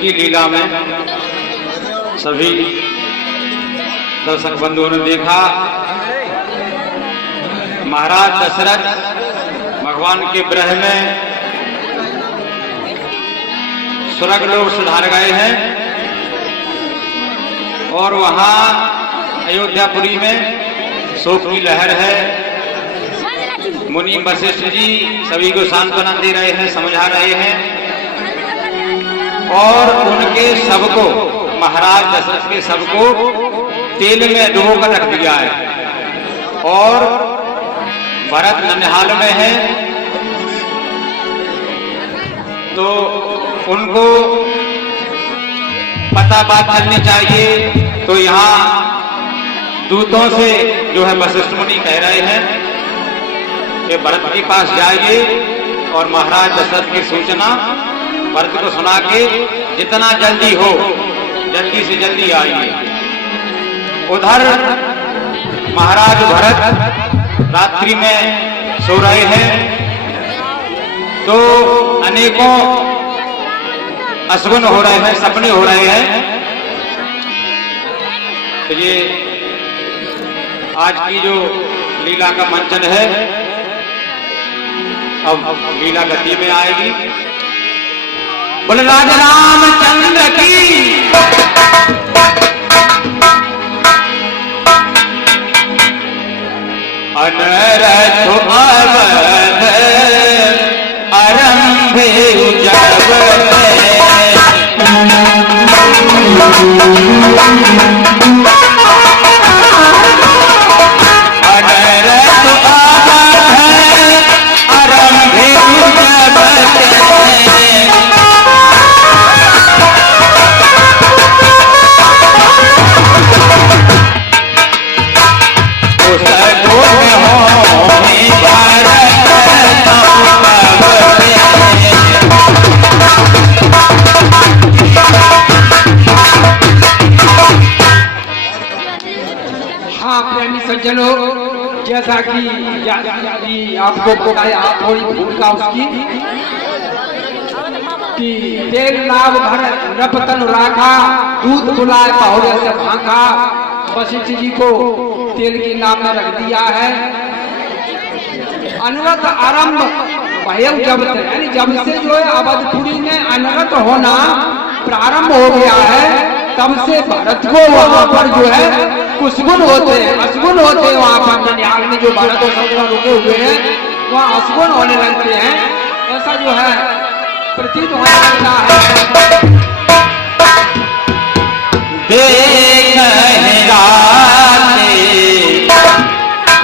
की लीला में सभी दर्शक बंधुओं ने देखा, महाराज दशरथ भगवान के विरह में स्वर्ग लोक सुधार गए हैं और वहां अयोध्यापुरी में शोक की लहर है। मुनि वशिष्ठ जी सभी को सांत्वना दे रहे हैं, समझा रहे हैं और उनके सबको, महाराज दशरथ के सबको तेल में डुबो कर रख दिया है और भरत ननिहाल में है। तो उनको पता बात करनी चाहिए, तो यहाँ दूतों से जो है वशिष्ठ मुनि कह रहे हैं कि भरत के पास जाइए और महाराज दशरथ की सूचना भरत को सुना के जितना जल्दी हो जल्दी से जल्दी आइए। उधर महाराज भरत रात्रि में सो रहे हैं तो अनेकों अशुभ हो रहे हैं, सपने हो रहे हैं। तो ये आज की जो लीला का मंचन है, अब लीला गति में आएगी। बोले राजा रामचंद्र की, अनरथ अवध आरंभे जब सज्जनों, जैसा कि आपको बताया थोड़ी भूमिका उसकी कि तेल लाभ भर रपतन राखा, दूध बुलाए बहुरे से भाखा। वशिष्ठ जी को तेल के नाम में रख दिया है। अनरत आरंभ भयव जब से, यानी जब से जो है अवधपुरी में अनरत होना प्रारंभ हो गया है, तब से भरत को वहां पर जो है कुछ गुण होते हैं, अशुगुण होते हैं। वहां पर ननिहाल में जो भरत और शत्रुघ्न रुके हुए हैं वहाँ अशुगुण होने लगते हैं, ऐसा जो है प्रतीत होने लगता है। देख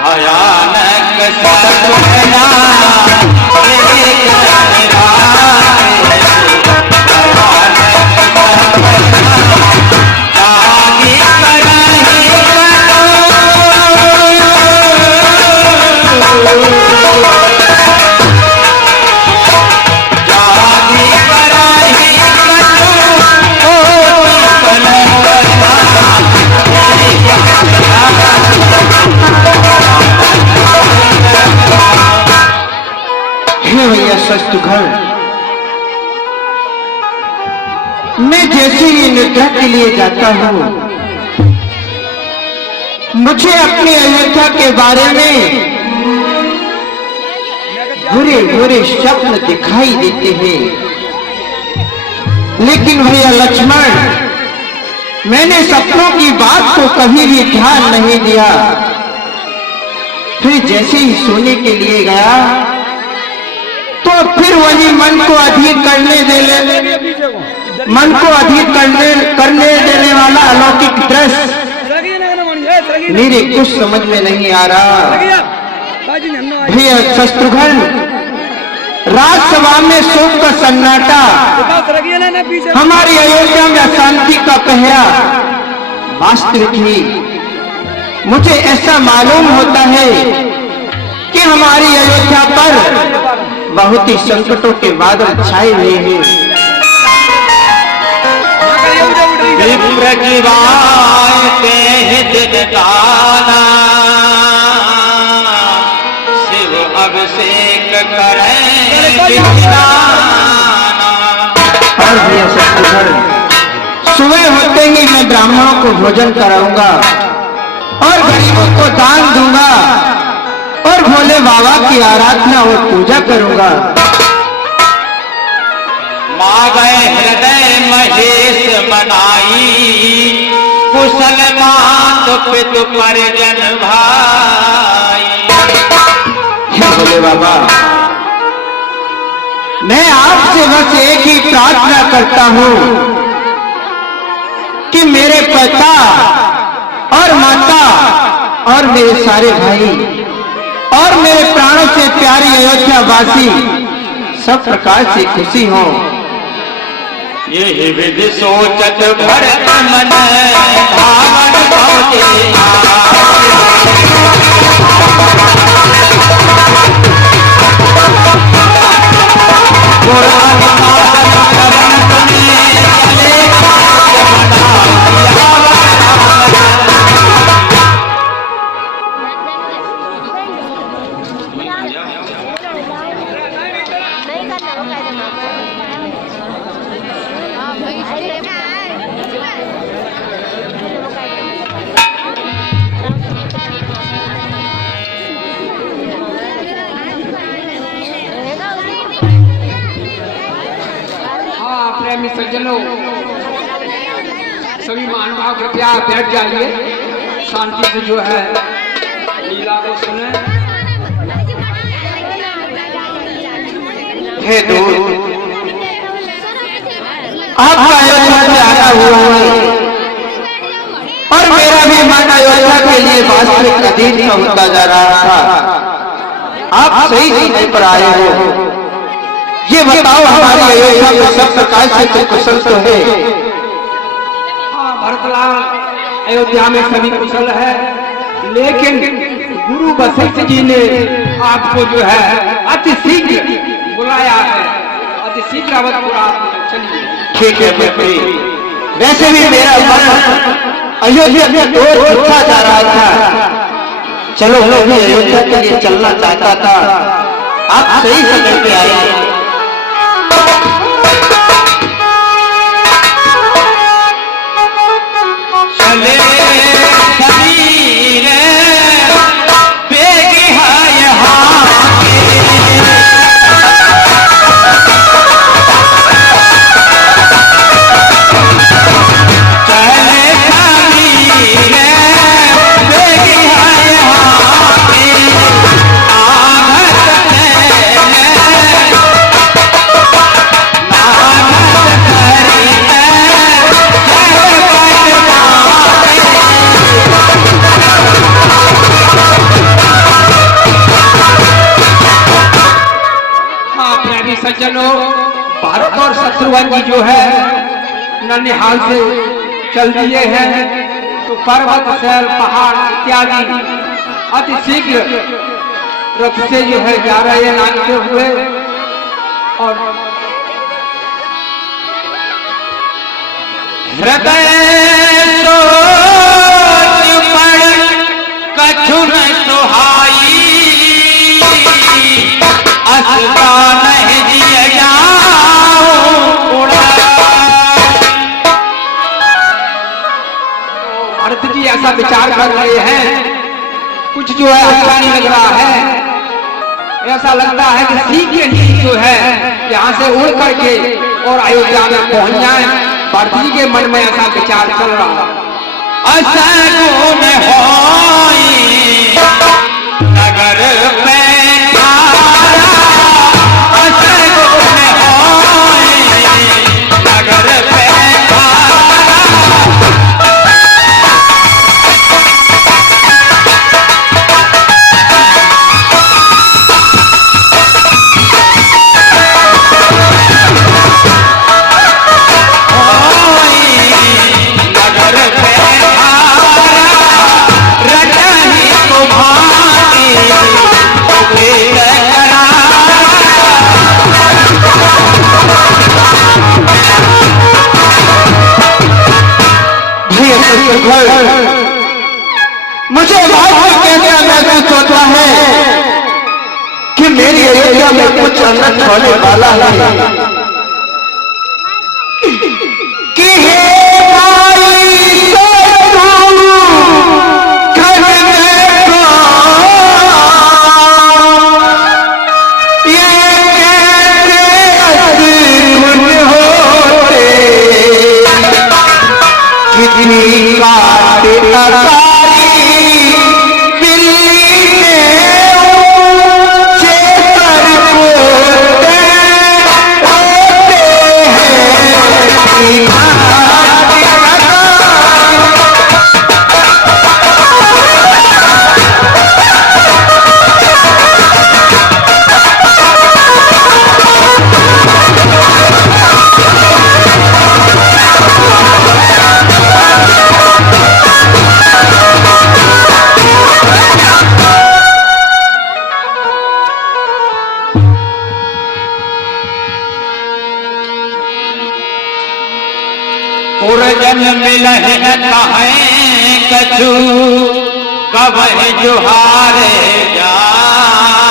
भयानक सपना शत्रुघ्न, मैं जैसे ही नृत्य के लिए जाता हूँ, मुझे अपनी अयोध्या के बारे में बुरे बुरे स्वप्न दिखाई देते हैं। लेकिन भैया लक्ष्मण, मैंने सपनों की बात को कभी भी ध्यान नहीं दिया। फिर जैसे ही सोने के लिए गया तो फिर वही मन को अधीर करने देने वाला अलौकिक दृश्य मेरे कुछ समझ में नहीं आ रहा। भैया शत्रुघ्न, राजसभा में शोक का सन्नाटा, हमारी अयोध्या में अशांति का पहरा। वास्तविक ही मुझे ऐसा मालूम होता है कि हमारी अयोध्या पर बहुत ही संकटों के बादल छाए हुए हैं। विप्र की बातें हित गाना, शिव अभिषेक करें और भैया शत्रुघ्न, सुबह होते ही मैं ब्राह्मणों को भोजन कराऊंगा और गरीबों को दान दूंगा और भोले बाबा की आराधना और पूजा करूंगा। मांगे हृदय महेश बनाई, कुशल मात पितु परिजन भाई। हे भोले बाबा, मैं आपसे बस एक ही प्रार्थना करता हूं कि मेरे पिता और माता और मेरे सारे भाई और मेरे प्राणों से प्यारी अयोध्या वासी सब प्रकार से खुशी हो। ये विधि सोचत भरत मन भावन पहुँचे। प्रेमी सज्जनों, सभी महानुभाव कृपया बैठ जाइए, शांति से जो है लीला को सुने। हे दूत, आपका अयोध्या से आना हुआ है और मेरा भी मन अयोध्या के लिए वास्तविक अधीन होता जा रहा था। आप सही समय पर आए हो। ये बताओ, हमारी अयोध्या में सब प्रकार से कुशल तो है? हाँ भरतलाल, अयोध्या में सभी कुशल है, लेकिन गुरु वशिष्ठ जी ने आपको जो है अति शीघ्र बुलाया है, अति शीघ्र अवधपुर आप चलिए। ठीक है बेटे, वैसे भी मेरा मन अयोध्या की ओर उठा जा रहा था। चलो मैं भी अयोध्या के लिए चलना चाहता था। आप सही समय पे आए। चले समीर बेगी है यहाँ चले समीर बेगी है यहाँ सज्जनों, भारत और शत्रुघ्न जी जो है ननिहाल से चल दिए हैं, तो पर्वत शैल पहाड़ इत्यादि अति शीघ्र रथ से जो है जा रहे हैं नाचते हुए। और हृदय सोच पड़ कछु न सुहाई, असता नहीं जिया जाऊं उड़ा। भरत जी ऐसा विचार कर रहे हैं, कुछ जो है अच्छा नहीं लग रहा है। ऐसा लगता है कि शीघ्र ही जो है यहाँ से उड़ करके और अयोध्या में पहुंच जाए। भरत जी के मन में ऐसा विचार चल रहा है। असगुन होई नगर पे आया, असगुन होई नगर पे मुझे कैसा महसूस होता है कि मेरी अयोध्या में कुछ अनर्थ होने वाला है। कहे न कहें कछु कवह जुहारे जाए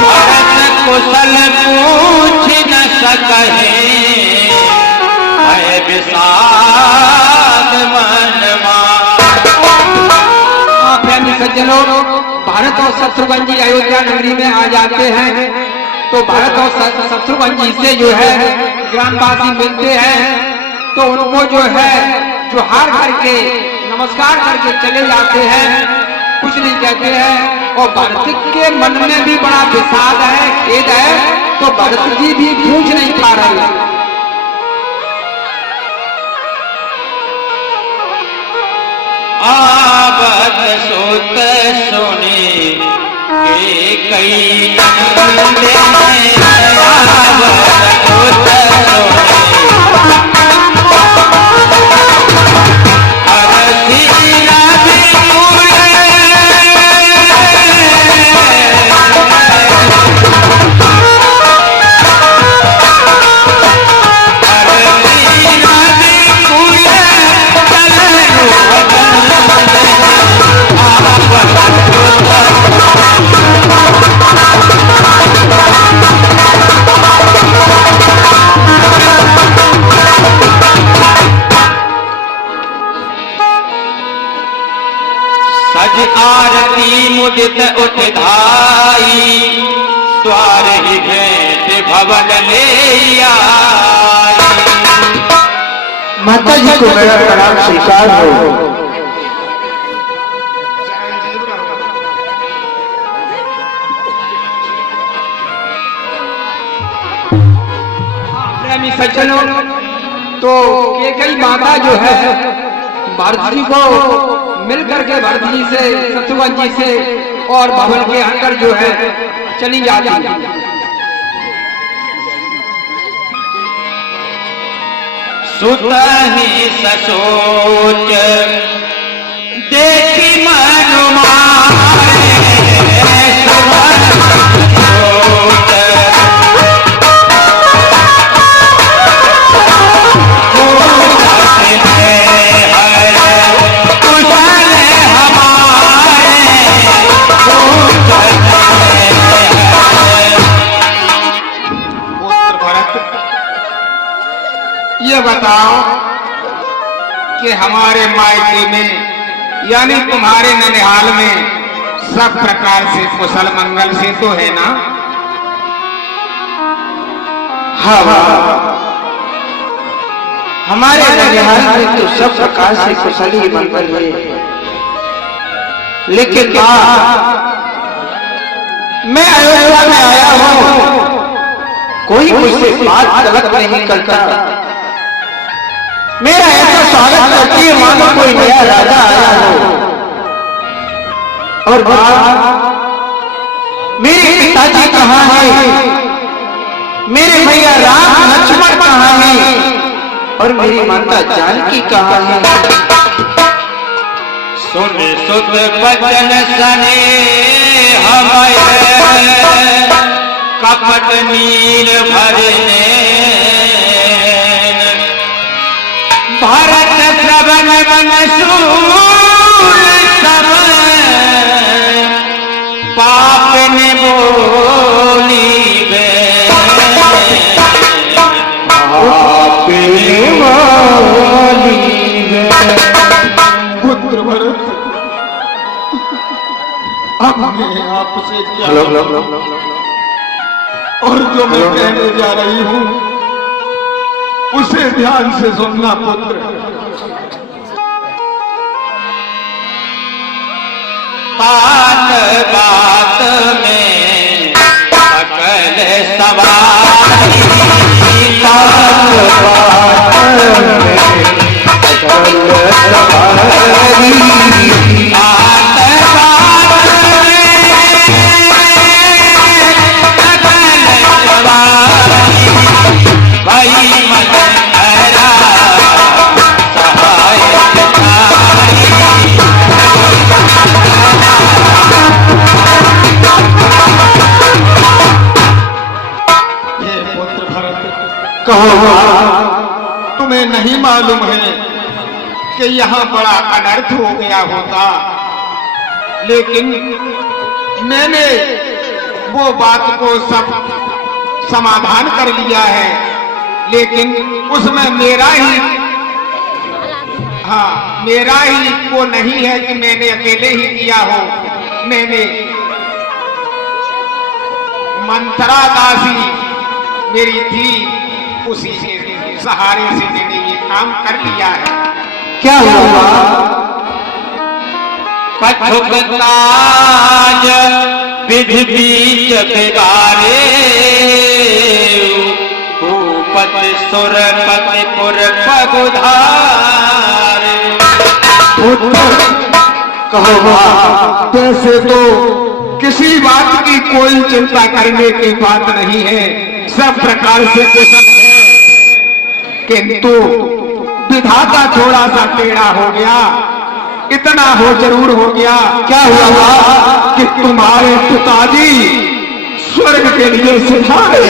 भरत कुशल पूछ न सकहे है विषाद मन प्रेमी सज्जनों, भारत और शत्रुघ्न जी अयोध्या नगरी में आ जाते हैं तो भारत और शत्रुघ्न जी से जो है ग्रामवासी मिलते हैं तो उनको जो है जोहार करके नमस्कार करके चले जाते हैं, कुछ नहीं कहते हैं। और भरत के मन में भी बड़ा विषाद है, खेद है, तो भरत जी भी पूछ नहीं पा रहे। आवत सुत सुने के कई नंदे आवत सुत आरती मुदित उठ धाई द्वार ही भेंट भवन ले आई। माता जी को मेरा प्रणाम स्वीकार हो। प्रेमी सज्जनों, तो केकई माता जो है भरत जी को मिल करके भरत जी से शत्रुघ्न जी से और भवन के अंदर जो है चली जाती है। सुतहि ससोच देखी मनु मारे ये बताओ कि हमारे मायके में यानी तुम्हारे ननिहाल में सब प्रकार से कुशल मंगल से तो है ना? हाँ, हमारे ननिहाल में तो सब प्रकार से कुशल ही मंगल है, लेकिन मैं अयोध्या में आया हूँ, कोई मुझसे बात गलत नहीं करता। मेरा ऐसा स्वागत करती है मानो कोई नया राजा आया हो। और मेरे पिताजी कहाँ हैं, मेरे भैया राम लक्ष्मण कहाँ हैं, और मेरी माता जानकी कहाँ है। सुन सुत बचन सने हमें कपट नीर भरने भारत श्रवण मन सूर सब पाप ने बोली पुत्र भरत, अब मैं आपसे क्या और जो मैं कहने जा रही हूँ उसे ध्यान से सुनना पुत्र। बात बात में सकल सवारी बात बात में सकल सवारी तुम्हें नहीं नहीं मालूम है कि यहाँ बड़ा अनर्थ हो गया होता, लेकिन मैंने वो बात को सब समाधान कर लिया है। लेकिन उसमें मेरा ही वो नहीं है कि मैंने अकेले ही किया हो। मैंने मंत्रा दासी मेरी थी, उसी से सहारे से मैंने ये काम कर लिया है। क्या हुआ? कथुकताज विधि बीच बिगारे, भूपति सुरपति पुर पगुधारे। कहो वैसे तो किसी बात की कोई चिंता करने की बात नहीं है, सब प्रकार से कुशल है, किंतु विधाता थोड़ा सा टेढ़ा हो गया। इतना हो जरूर हो गया। क्या हुआ कि तुम्हारे पिताजी स्वर्ग के लिए सिधारे।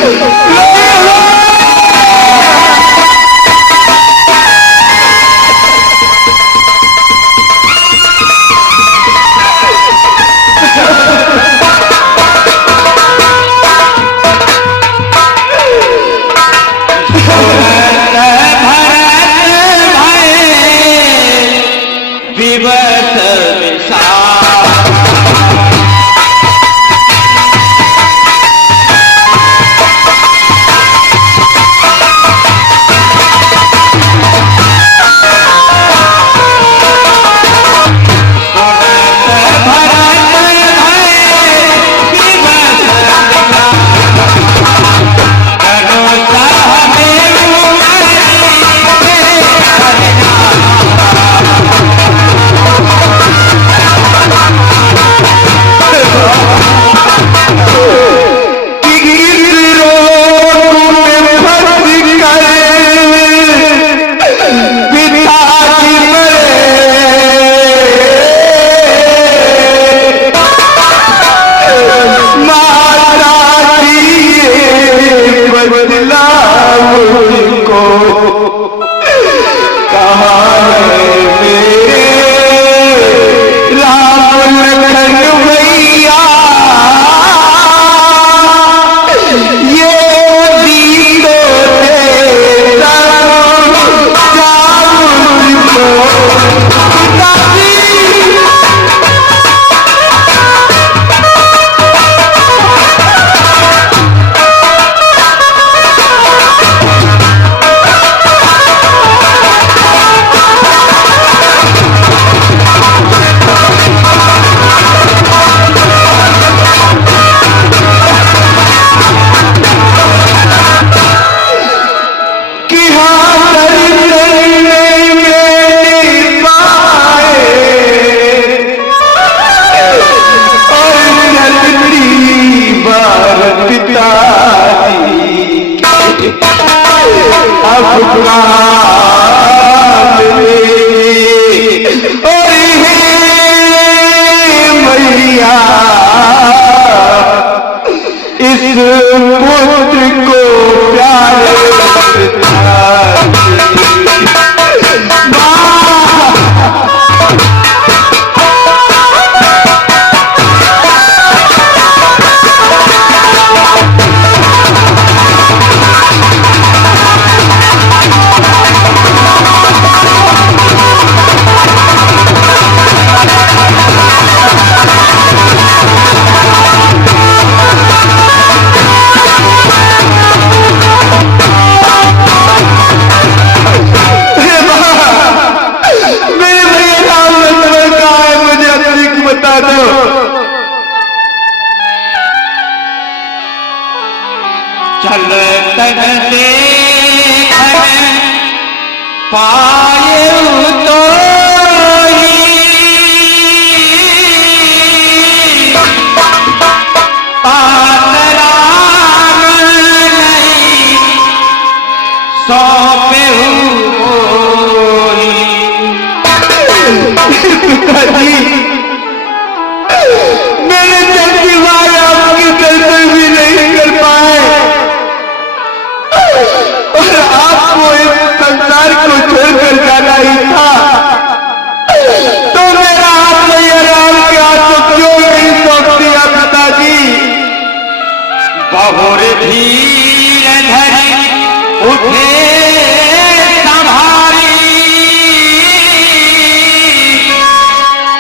और आपको इस संसार को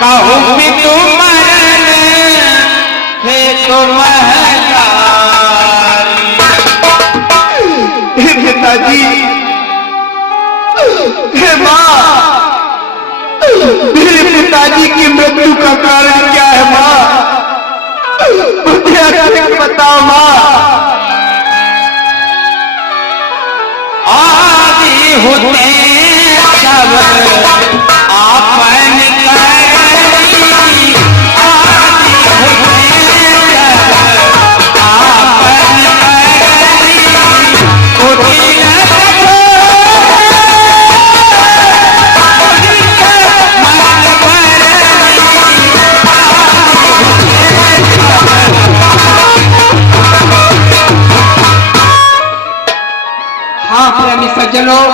कहूँ पितु मरण हे तो महतारी। हे पिताजी, हे माँ, मेरे पिताजी की मृत्यु का कारण क्या है माँ? मुझे अच्छे बताओ माँ। आदि होते सब आपन करनी, आदि होते सब आपन करनी, उठी न सको मन भरनी। हाँ प्रेमी सज्जनों,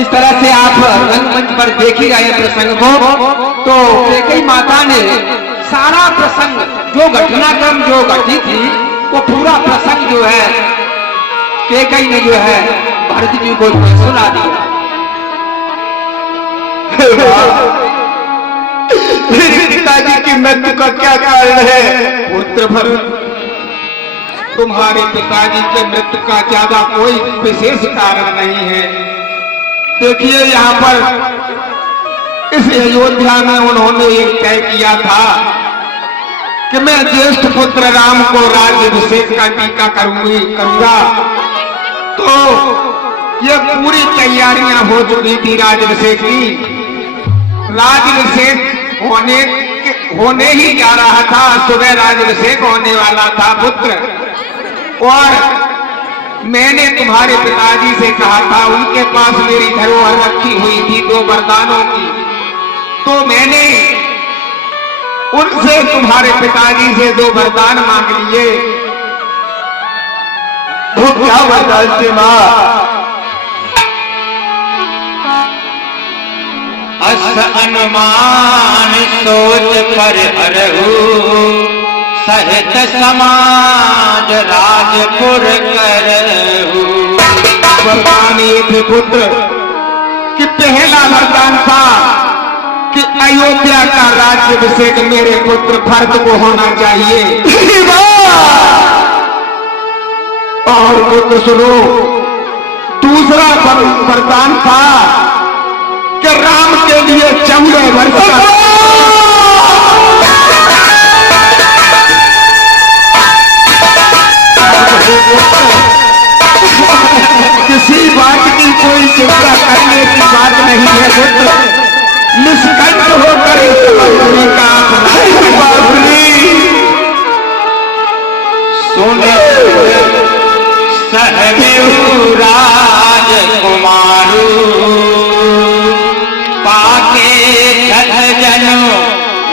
इस तरह से आप रंगमंच पर देख ही रहे प्रसंग को। तो कैकेयी माता ने सारा प्रसंग, जो घटनाक्रम जो घटी थी, वो पूरा प्रसंग जो है कैकेयी ने जो है भरत जी को सुना दिया। मेरे पिताजी की मृत्यु का क्या कारण है? पुत्र भरत, तुम्हारे पिताजी के मृत्यु का ज्यादा कोई विशेष कारण नहीं है। देखिए यहाँ पर इस अयोध्या में उन्होंने एक तय किया था कि मैं ज्येष्ठ पुत्र राम को राज्याभिषेक का टीका करूंगा। तो ये पूरी तैयारियां हो चुकी थी राज्याभिषेक की। राज्याभिषेक होने ही जा रहा था, सुबह राज्याभिषेक होने वाला था पुत्र। और मैंने तुम्हारे पिताजी से कहा था, उनके पास मेरी धरोहर रखी हुई थी 2 वरदानों की, तो मैंने उनसे तुम्हारे पिताजी से 2 वरदान मांग लिए। वो क्या वरदान थे माँ? अस अनुमान सोच कर हरहु, सहित समाज राजपुर करहु। वरदान ये थे पुत्र कि पहला वरदान था कि अयोध्या का राज्याभिषेक मेरे पुत्र भरत को होना चाहिए। और पुत्र सुनो, दूसरा वरदान था कि राम के लिए 14 वर्ष का किसी बात की कोई चिंता करने की बात नहीं है पुत्र। निष्कंठ होकर इस मंजूरी का सुने सहदेव राजकुमारू, पाके छठ जनो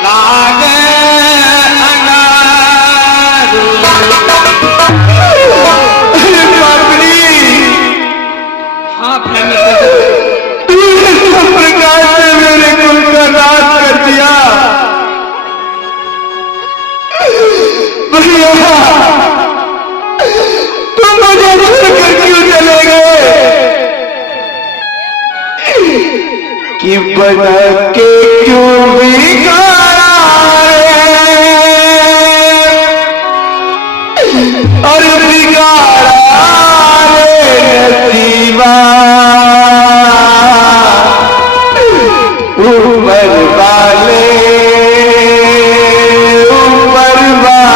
लाग अंगारू। हाँ प्रेमी प्रकार से मेरे कुल का नाश कर दिया। भैया, तुम मुझे छोड़कर क्यों चले गए? कि बना के क्यों बिगाड़ा और बिगाड़ा नसीबा। ऊपर वाले ऊपर वाले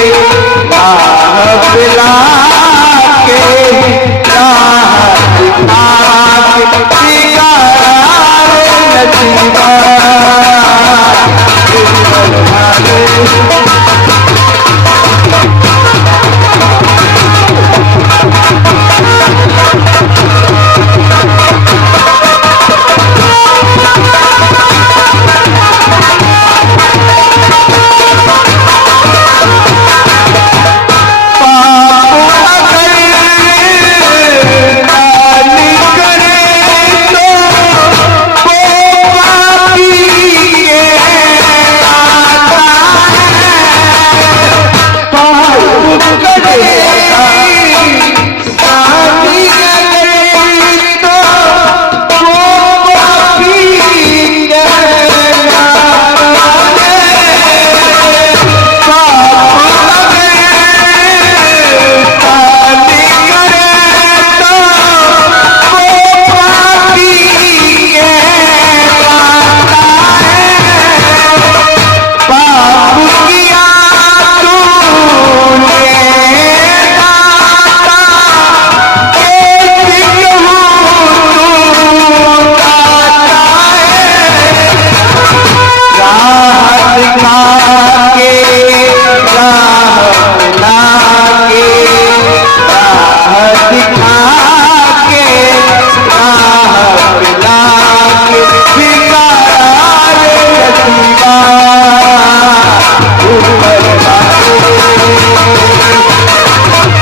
राह पिला के राह दिखा के सिगार नजीबा